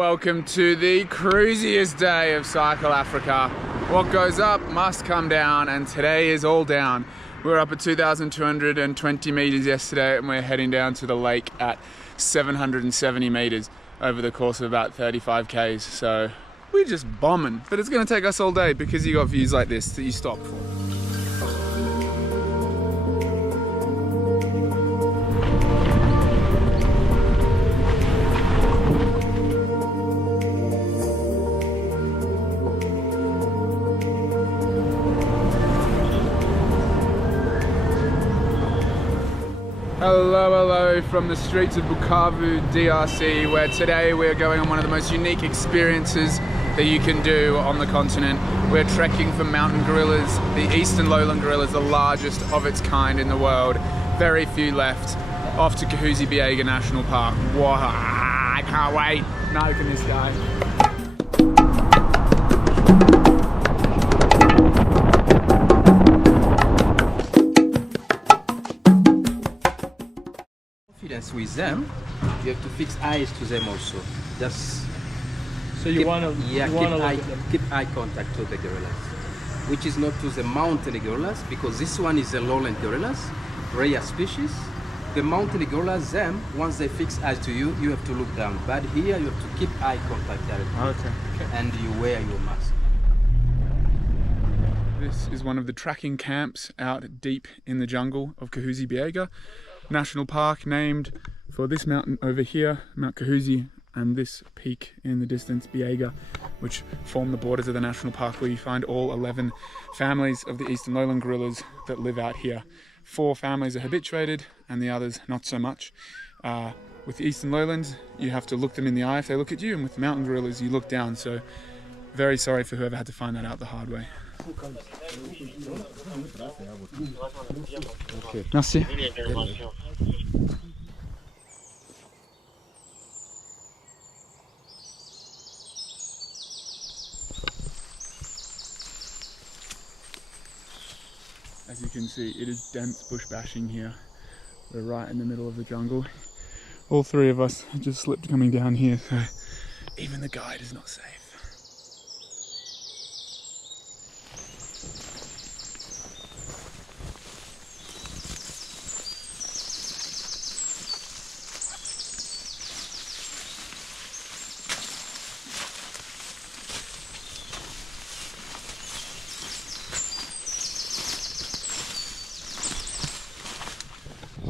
Welcome to the cruisiest day of Cycle Africa. What goes up must come down, and today is all down. We were up at 2,220 meters yesterday, and we're heading down to the lake at 770 meters over the course of about 35 k's. So we're just bombing, but it's going to take us all day because you got views like this that you stop for. Hello from the streets of Bukavu, DRC, where today we're going on one of the most unique experiences that you can do on the continent. We're trekking for mountain gorillas, the eastern lowland gorilla is the largest of its kind in the world. Very few left, off to Kahuzi-Biega National Park. Wow, I can't wait. Now look at this guy. With them, you have to fix eyes to them also. Just so you want to keep eye contact to the gorillas, which is not to the mountain gorillas, because this one is a lowland gorillas, rare species. The mountain gorillas, them once they fix eyes to you, you have to look down. But here you have to keep eye contact directly. Okay. And you wear your mask. This is one of the tracking camps out deep in the jungle of Kahuzi-Biega National Park, named for this mountain over here, Mount Kahuzi, and this peak in the distance, Biega, which form the borders of the national park, where you find all 11 families of the eastern lowland gorillas that live out here. 4 families are habituated and the others not so much. With the eastern lowlands, you have to look them in the eye if they look at you, and with the mountain gorillas, you look down. So very sorry for whoever had to find that out the hard way. Merci. As you can see, it is dense bush bashing here. We're right in the middle of the jungle. All 3 of us just slipped coming down here, so even the guide is not safe.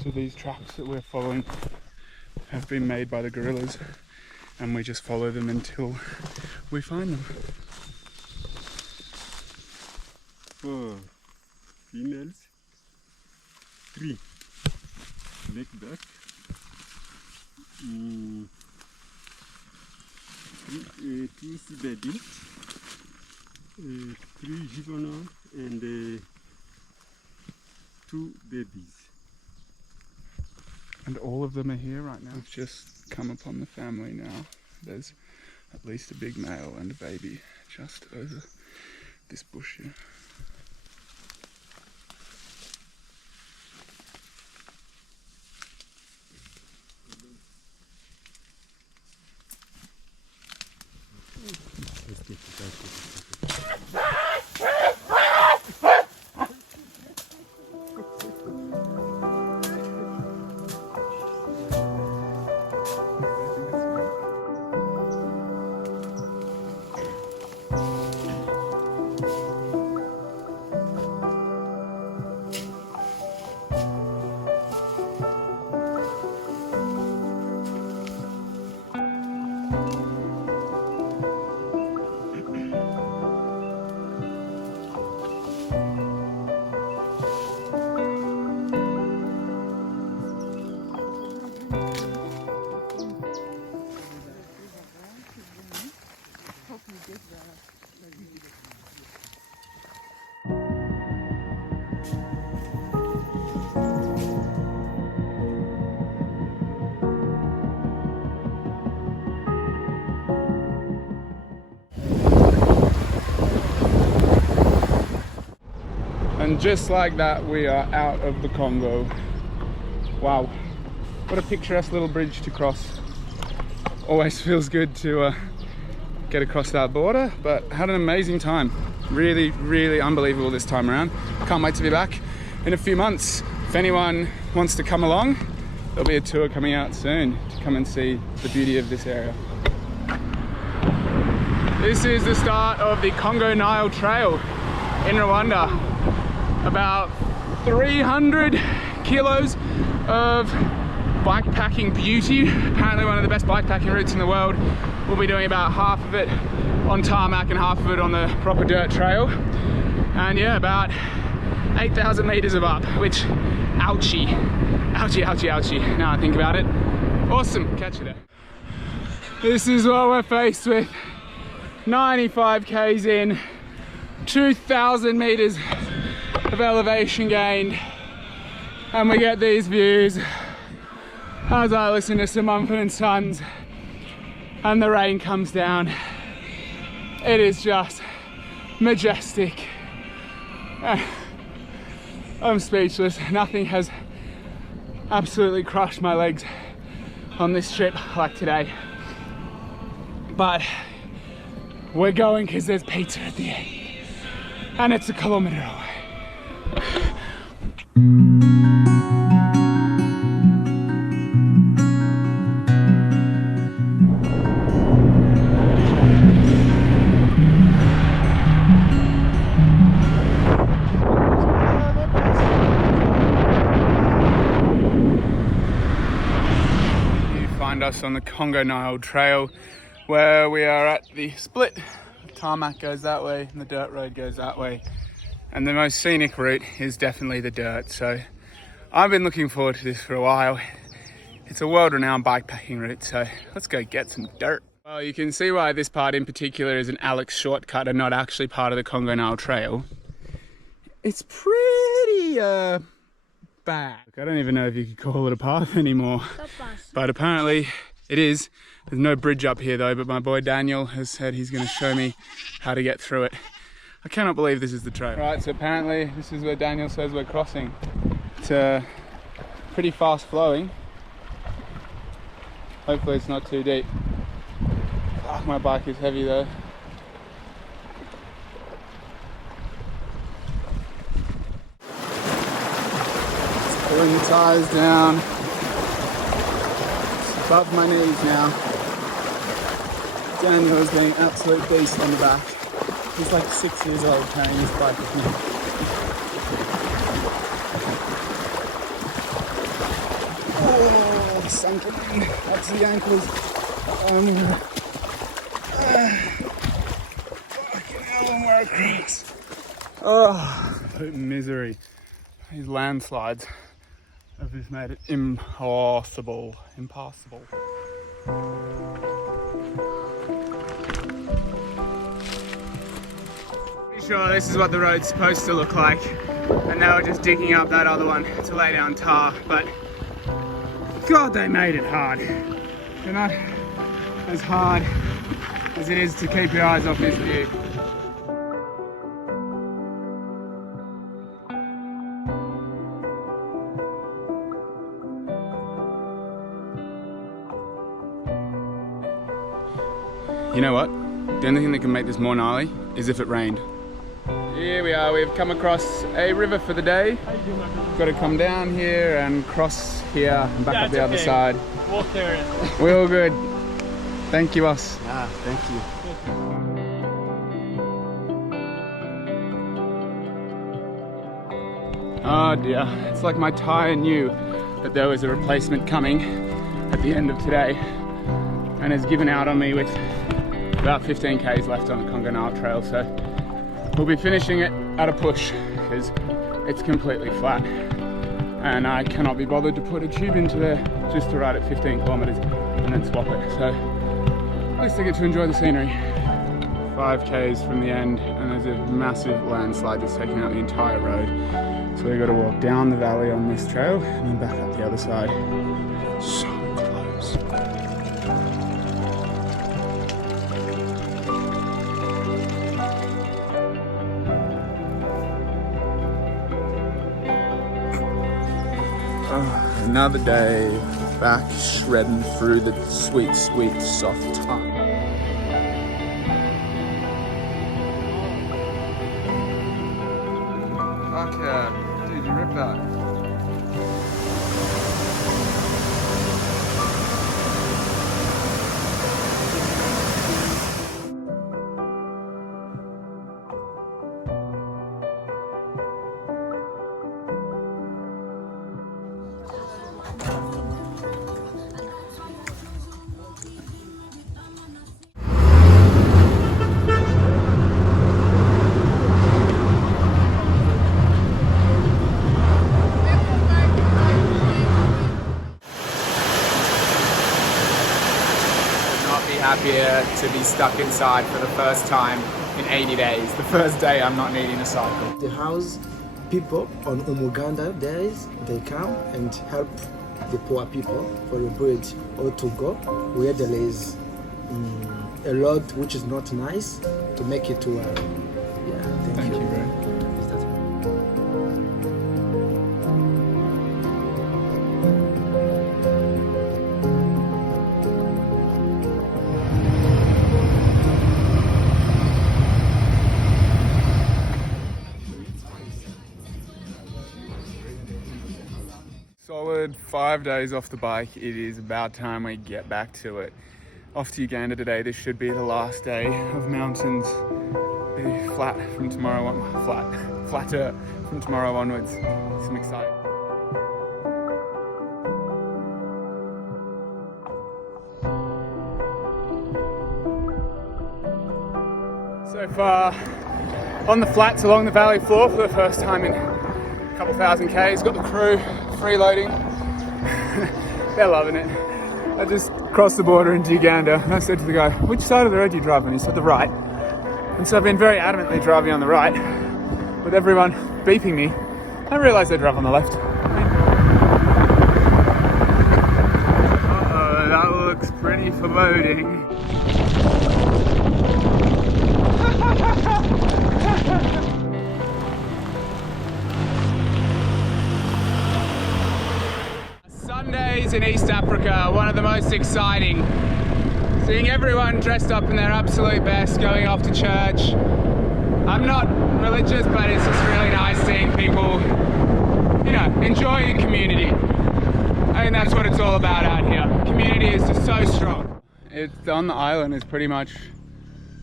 So these tracks that we're following have been made by the gorillas, and we just follow them until we find them. 4 females, 3 blackback, 2 seabird, 3 juvenile, and 2 babies. And all of them are here right now. We've just come upon the family now. There's at least a big male and a baby just over this bush here. And just like that, we are out of the Congo. Wow, what a picturesque little bridge to cross. Always feels good to get across that border, but had an amazing time. Really, really unbelievable this time around. Can't wait to be back in a few months. If anyone wants to come along, there'll be a tour coming out soon to come and see the beauty of this area. This is the start of the Congo Nile Trail in Rwanda. About 300 kilos of bikepacking beauty. Apparently one of the best bikepacking routes in the world. We'll be doing about half of it on tarmac and half of it on the proper dirt trail. And yeah, about 8,000 meters of up, which, ouchie. Ouchie, ouchie, ouchie, now I think about it. Awesome, catch you there. This is what we're faced with. 95 k's in, 2,000 meters of elevation gained, and we get these views as I listen to some Mumford & Sons and the rain comes down. It is just majestic. I'm speechless. Nothing has absolutely crushed my legs on this trip like today. But we're going because there's pizza at the end. And it's a kilometre away. Us on the Congo Nile Trail, where we are at the split. The tarmac goes that way and the dirt road goes that way, and the most scenic route is definitely the dirt. So I've been looking forward to this for a while. It's a world-renowned bikepacking route, so let's go get some dirt. Well, you can see why this part in particular is an Alex shortcut and not actually part of the Congo Nile Trail. It's pretty bad. I don't even know if you could call it a path anymore, but apparently it is. There's no bridge up here though, but my boy Daniel has said he's going to show me how to get through it. I cannot believe this is the trail. Right, so apparently this is where Daniel says we're crossing. It's pretty fast flowing. Hopefully it's not too deep. Oh, my bike is heavy though. Pulling the tyres down. It's above my knees now. Daniel is being an absolute beast on the back. He's like 6 years old carrying this bike with me. Oh, sunken in up to the ankles. Fucking hell, we're across. Oh, misery. These landslides have just made it impossible. Pretty sure this is what the road's supposed to look like, and they were just digging up that other one to lay down tar, but God, they made it hard. They're not as hard as it is to keep your eyes off this view. You know what? The only thing that can make this more gnarly is if it rained. Here we are, we've come across a river for the day. Got to come down here and cross here and back up the other side. Walk there. We're all good. Thank you, boss. Ah, thank you. Oh dear, it's like my tyre knew that there was a replacement coming at the end of today and has given out on me with about 15 k's left on the Congo Nile Trail, so we'll be finishing it at a push because it's completely flat and I cannot be bothered to put a tube into there just to ride it 15 kilometers and then swap it. So at least I get to enjoy the scenery. 5 k's from the end and there's a massive landslide that's taking out the entire road. So we've got to walk down the valley on this trail and then back up the other side. So close. Oh, another day. back shredding through the sweet, sweet, soft tongue. Fuck yeah, dude, you ripped that. Happier to be stuck inside for the first time in 80 days. The first day I'm not needing a cycle. The house people on Umuganda days, they come and help the poor people for a bridge or to go where there is a road which is not nice to make it to yeah, Thank you, bro. Solid 5 days off the bike. It is about time we get back to it. Off to Uganda today. This should be the last day of mountains. Be flat from tomorrow on. Flatter from tomorrow onwards. Some exciting. So far on the flats along the valley floor for the first time in a couple thousand Ks. Got the crew freeloading. They're loving it. I just crossed the border into Uganda and I said to the guy, which side of the road do you drive on? He said the right. And so I've been very adamantly driving on the right with everyone beeping me. I realised they drive on the left. Uh-oh, that looks pretty foreboding. Sundays in East Africa, one of the most exciting. Seeing everyone dressed up in their absolute best, going off to church. I'm not religious, but it's just really nice seeing people, you know, enjoying community. I think that's what it's all about out here. Community is just so strong. It's on the island is pretty much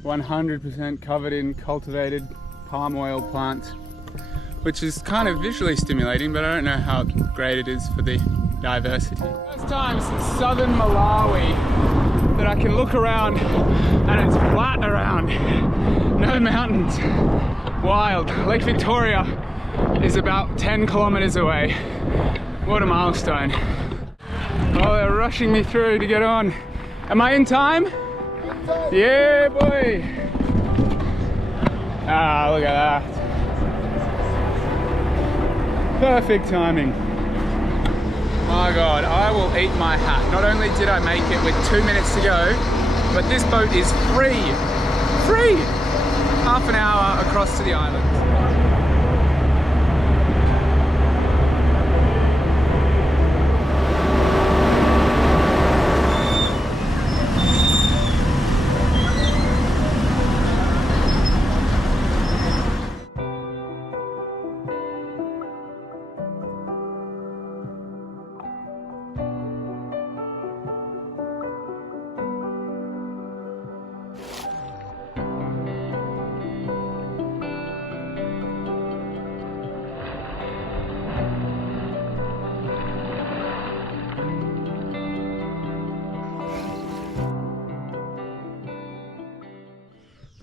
100% covered in cultivated palm oil plants, which is kind of visually stimulating, but I don't know how great it is for the diversity. First time since southern Malawi that I can look around and it's flat around. No mountains. Wild. Lake Victoria is about 10 kilometers away. What a milestone. Oh, they're rushing me through to get on. Am I in time? Yeah, boy. Ah, look at that. Perfect timing. My God, I will eat my hat. Not only did I make it with 2 minutes to go, but this boat is free. Free! Half an hour across to the island.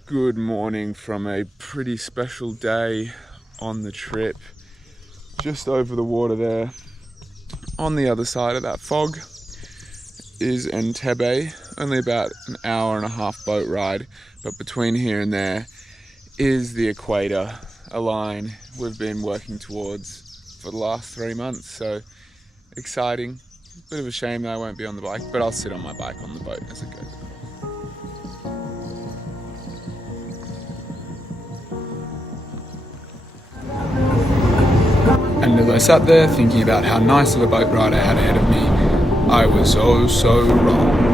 Good morning from a pretty special day on the trip. Just over the water there, on the other side of that fog, is Entebbe. Only about an hour and a half boat ride, but between here and there is the equator, a line we've been working towards for the last 3 months. So exciting. Bit of a shame that I won't be on the bike, but I'll sit on my bike on the boat as it goes. And as I sat there thinking about how nice of a boat ride I had ahead of me, I was oh so wrong.